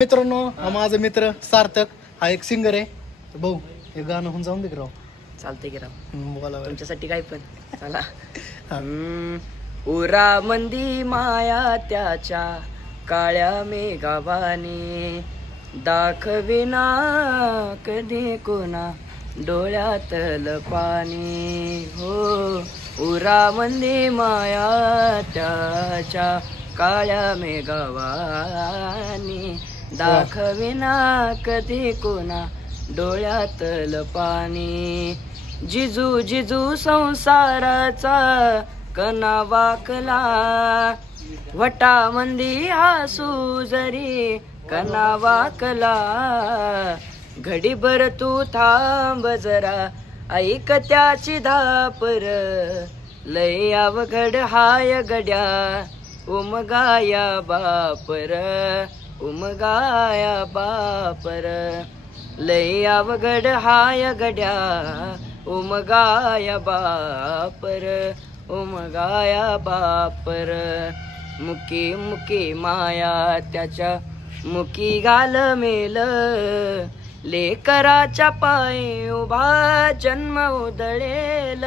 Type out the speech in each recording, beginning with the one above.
मित्रांनो, हा माझा मित्र सार्थक, हा एक सिंगर आहे. भाऊ हे गाणं होऊन जाऊन दे राव. चालते की राव, बोला तुमच्यासाठी काय पण चला. उरा मंदी माया त्याच्या काळ्या मेघावानी, दाखविना कधी कोणा डोळ्यातल पाणी. हो उरा मंदी माया त्याच्या काळ्या मेघावानी, दाखविना कधी कोणा डोळ्यातल पाणी. जिजू जिजू संसाराचा कना वाकला, वटामंदी हसू जरी कना वाकला. घडीभर तू थांब जरा, ऐक त्याची धापर, लय अवघड हाय गड्या उमगाया बापर, उमगाया बापर. लय अवघड हाय गड्या उमगाया बापर, उमगाया बापर. मुकी मुकी माया त्याच्या मुकी घाल मेल, लेकराच्या पायी उभा जन्म उधळेल.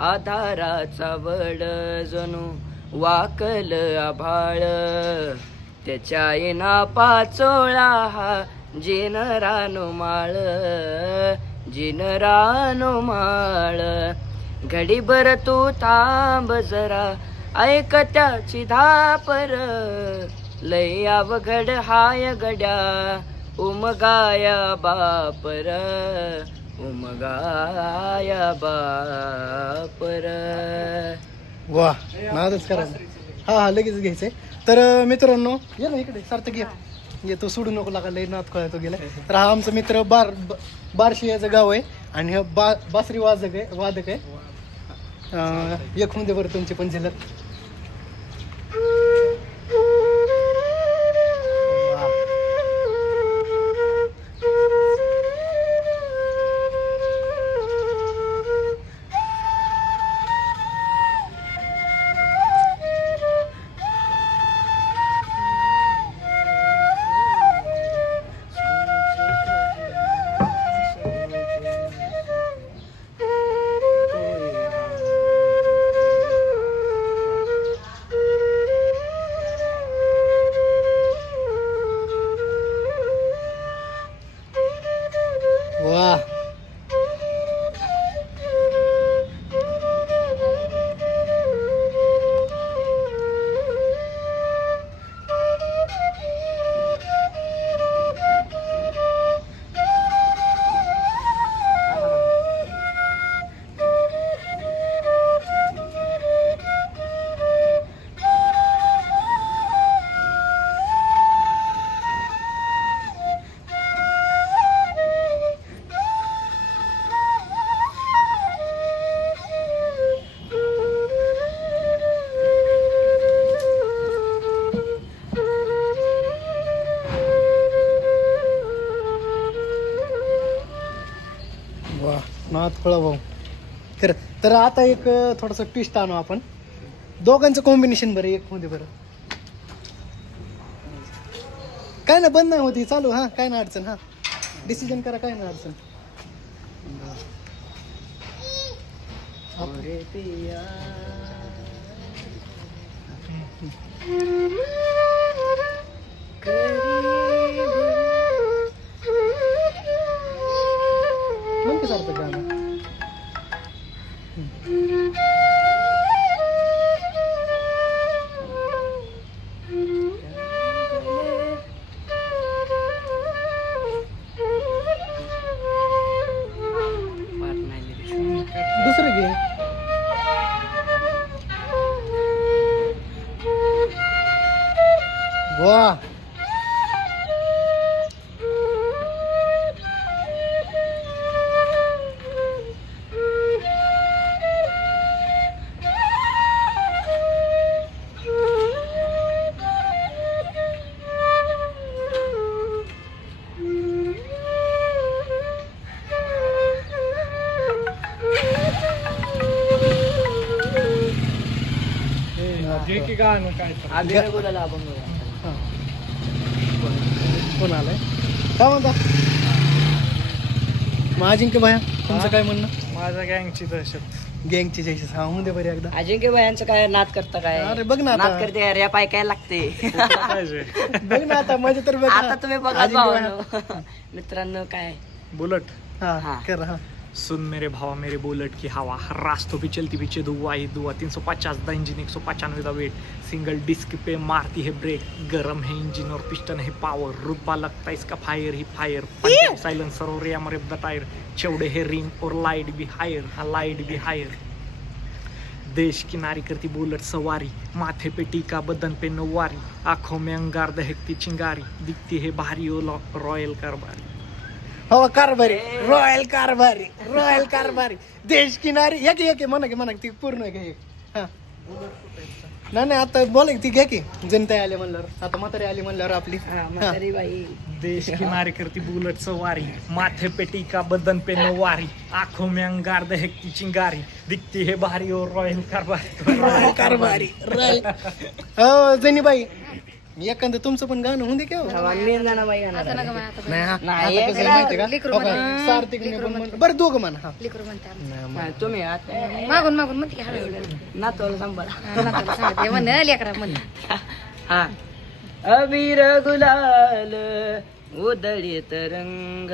आधाराचा वड जणू वाकल आभाळ, त्याच्या येना पाचोळा हा जिन रानो माळ, जिन रानो माळ. घडीभर तू थांब जरा, ऐक त्याची धापर, लय अवघड हाय गड्या उमगाया बापर, उमगाया बापर. वा, नादच करायचं. हा लगेच घ्यायचंय. तर मित्रांनो, ये ना इकडे सार्थक, ये तो सोडू नको लागा, लय नात कळा तो गेला. तर हा आमचा मित्र बार्शी याचं गाव आहे आणि हा बासरी वादक आहे. एक मध्ये बरं तुमची पण झलक. वा, वा, नात कळा भाऊ. तर आता एक थोडस ट्विस्ट आणू आपण, दोघांचं कॉम्बिनेशन बरं एक मध्ये बरं. काय ना, बंद नाही होती, चालू. हा, काय ना अडचण. हा, डिसिजन करा, काय ना अडचण. सारखं गाणं. दुसरं घे. वा, जे की गाणं काय अभिनय बोलायला आपण फोन आलाय. काय म्हणता मग अजिंक्य भाया, तुमचं काय म्हणणं? माझ्या गँगची दहशत. गँगची जैशी सांगून दे बरे एकदा. अजिंक्य भायांचं काय नाद करता काय? अरे बघ ना नाद आता, करते रॅप ऐकायला लागते. बघ ना आता मजा तर बघ आता ना. तुम्ही बघा अजिंक्य भावांनो. मित्रांनो काय बुलेट. हा हा. कर हा. सुन मेरे भावा मेरे बुलेट की हवा, रास्तों पे चलती पीछे धुआ ही धुआ, 350 दा इंजन 195 दा वेट, सिंगल डिस्क पे मारती है ब्रेक, गरम है इंजन और पिस्टन है पावर, रुतबा लगता है इसका फायर ही फायर, साइलेंसर और यामर द टायर, चौड़े है रिम और लाइट भी हायर, हाँ लाइट भी हायर. देश की नारी करती बुलेट सवारी, माथे पे टीका बदन पे नवारी, आंखों में अंगार दहकती चिंगारी, दिखती है भारी रॉयल कारबारी. हो कारभारी, रॉयल कारभारी, रॉयल कारभारी, देश किनारी. एक म्हणा ती पूर्ण घे. हा नाही आता बोल ती घ्या की. जनता आले म्हणल्यावर, आता म्हातारी आली म्हणल्यावर आपली. म्हातारी बाई. देश की नारी करती बुलेट सवारी, माथे पे टीका बदन पे नवारी, आंखों में अंगार दहकती चिंगारी, दिखती है भारी और रॉयल कारभारी. रॉयल कारभारी, रॉयल. हो जनीबाई, एखादं तुमचं पण गाणं होऊन दे क्या? मी गाणं बाई गाणं. नाही हा, नाही, आता कसं आहे माहिती का? हो का? सार्थिकने पण म्हणलं. बरं दोघं म्हणा. हा. हा, तुम्ही आता मागून मागून म्हणते हळूहळू नातवाला सांभाळा. नातवाला सांगते म्हणे लेकरा म्हणे. हा. अबीर गुलाल उधळीत रंग,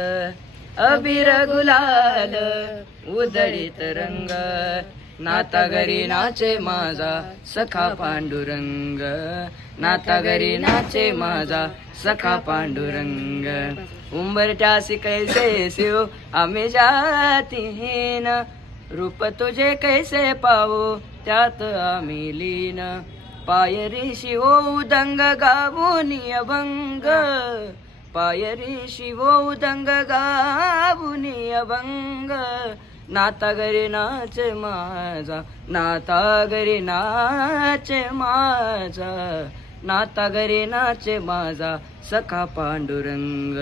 अबीर गुलाल उधळीत रंग, नाता घरी नाचे माझा सखा पांडुरंग, नाता घरी नाचे माझा सखा पांडुरंग, उंबरठ्यासी कैसे शिव आम्ही जातीहीन, रूप तुझे कैसे पावो त्यात आम्ही लीन, पायरी शिवो उदंग गावून अभंग, पायरी शिवो उदंग गावून अभंग, नाता घरी नाचे माझा, नाता घरी नाचे माझा, नाता घरी नाचे माझा सखा पांडुरंग,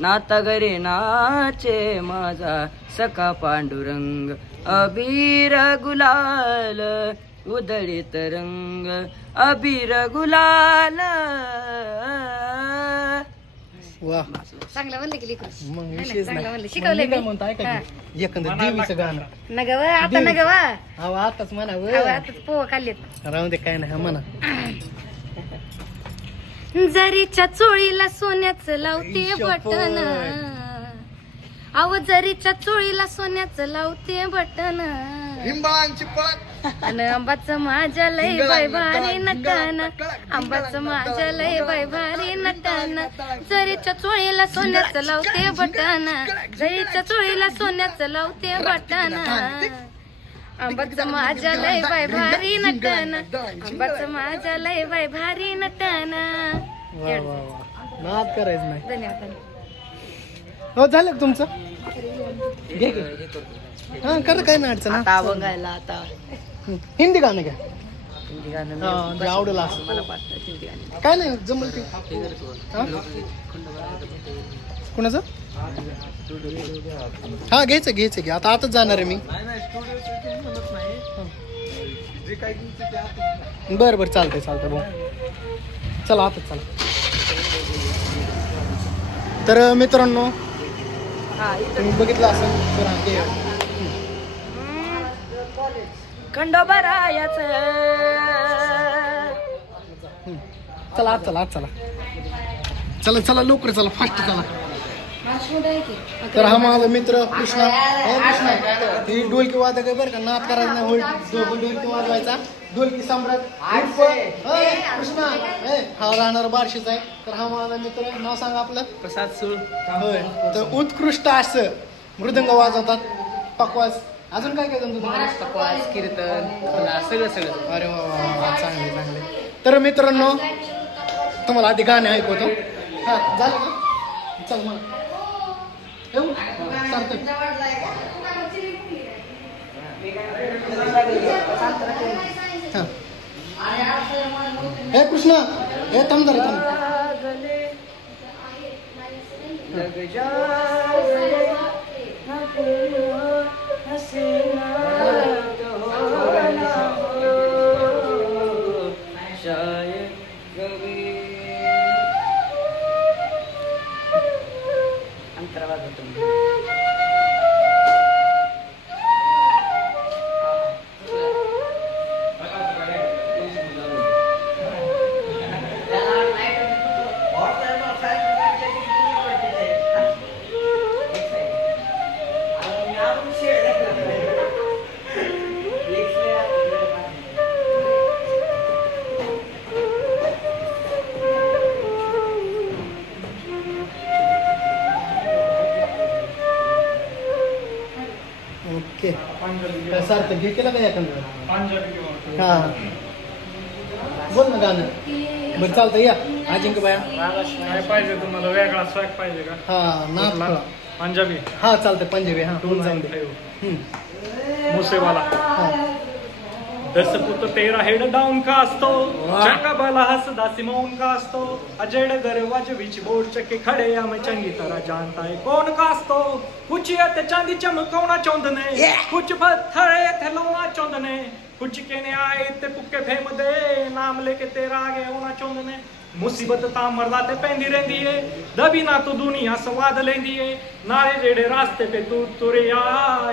नाता घरी नाचे माझा सखा पांडुरंग, अबीर गुलाल उधळीत रंग, अबीर गुलाल. वा चांगलं म्हणलं की लेकरू. मग नाही, विशेष चांगलं नाही. म्हणलं. मग शिकवलंय मी काय मी. म्हणतो ऐका की, एखादं देवीचं गाणं. नगव आता नगव अहो आताच म्हणा आता पोह खाल्लेत. राहून दे काय नाही हा म्हणा. जरीच्या चोळीला सोन्याचं लावते बटन, अव जरीच्या चोळीला सोन्याचं लावते बटन, अन आंबाचं माझ्या लय बाय भारी नटन, आंबाचं माझ्या लय बाय भारी नटन, जरीच्या चोळीला सोन्याचं लावते बटन, जरीच्या चोळीला सोन्याचं लावते बटन, आंबाचं माझ्या लय बाय भारी नटन, आंबाचं माझ्या लय बाय भारी नटन. वा वा वा, नाद करायचं नाही. धन्यवाद. हो झालं का तुमचं? घे घे. हा कर काय नाही अडचण. आता अभंगायला आता हिंदी गाणं घ्या. हिंदी गाणं हा, जे आवडेल असं. मला वाटतं हिंदी गाणं. काय नाही जमल ते. हा? कुणाचं? हा घ्यायचं घ्यायचं. आता आताच जाणार आहे मी. बरं बरं चालतंय चालतंय भाऊ. चला आताच चला. तर मित्रांनो हा, इथं तुम्ही बघितलं असेल तर हा घे. खंडोबरायाच चला आज चला आज चला चला चला लवकर चला फास्ट चला. तर हा माझा मित्र कृष्णा. हो कृष्णा, ही ढोलकी वादक आहे बरं का. नाद करायचं नाही. होईल ढोलकी वाजवायचा. ढोलकी सम्राट उर्फ कृष्णा. हा राहणार बार्शीचा आहे. तर हा माझा मित्र. नाव सांगा आपलं. प्रसाद सूळ. होय. तर उत्कृष्ट असं मृदंग वाजवतात. पकवाज अजून काय काय जमतं तुम्हाला? तपवास कीर्तन सगळं सगळं. अरे वा वा वा, चांगले चांगले. तर मित्रांनो तुम्हाला आधी गाणे ऐकवतो. हा झालं का? चल मला येऊ चालतंय. हे कृष्णा हे थांब जरा थांब. पंजाबी काय सार्थक घे केला का एखादं पंजाबी किंवा हा बोल ना गाणं बरं चालतं या अजिंक्य बाया काय पाहिजे तुम्हाला वेगळा स्वॅग पाहिजे का हा नाच कुठला? थोडा. पंजाबी हा चालतं पंजाबी हा दोन जाऊन दे 295 हम्म. मुसेवाला हा 10 फुट 13 हेड डाऊन का असतो वाह. चंगा बाला हसदा सिमोन का असतो अजड़ दरवाजे बीच बोर्ड चके खड़े या मैं चंगी तरह जानता है कौन का असतो कुछ ते चांदी चमकाउना चाਹੁੰਦੇ ਨੇ कुछ पत्थर थे लाउना ਚਾਹੁੰਦੇ ਨੇ कुछ कहने आए ते पुक्के फेम दे नाम लेके तेरा आगे होना चाਹੁੰਦੇ ਨੇ मुसीबत ਤਾਂ ਮਰਦਾ ਤੇ ਪੈਂਦੀ ਰਹਿੰਦੀ ਏ ਦਬੀ ਨਾ ਤੂੰ ਦੁਨੀਆ ਸਵਾਦ ਲੈਂਦੀ ਏ ਨਾਲੇ ਜਿਹੜੇ ਰਾਸਤੇ ਤੇ ਤੂੰ ਤੁਰਿਆ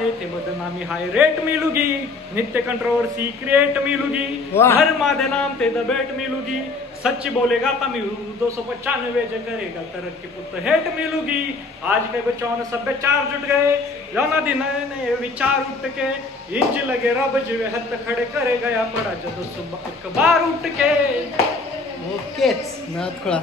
ਇੱਥੇ ਬਦਨਾਮੀ ਹਾਈ ਰੇਟ ਮਿਲੂਗੀ ਨਿੱਤ ਕੰਟਰੋਵਰਸੀ ਕ੍ਰੀਏਟ ਮਿਲੂਗੀ ਧਰਮਾਂ ਦੇ ਨਾਮ ਤੇ ਦਬੇਟ ਮਿਲੂਗੀ सच्ची बोलेगा तो मिलू 295 जे करेगा तरक्की पुत हेट मिलूगी आज के बच्चों ने सब चार जुट गए जाना दिन नए विचार उठ के इंज लगे रब जिवे हथ खड़े करे गया पड़ा जब सुबह एक बार उठ के ओकेच नाथ खुळा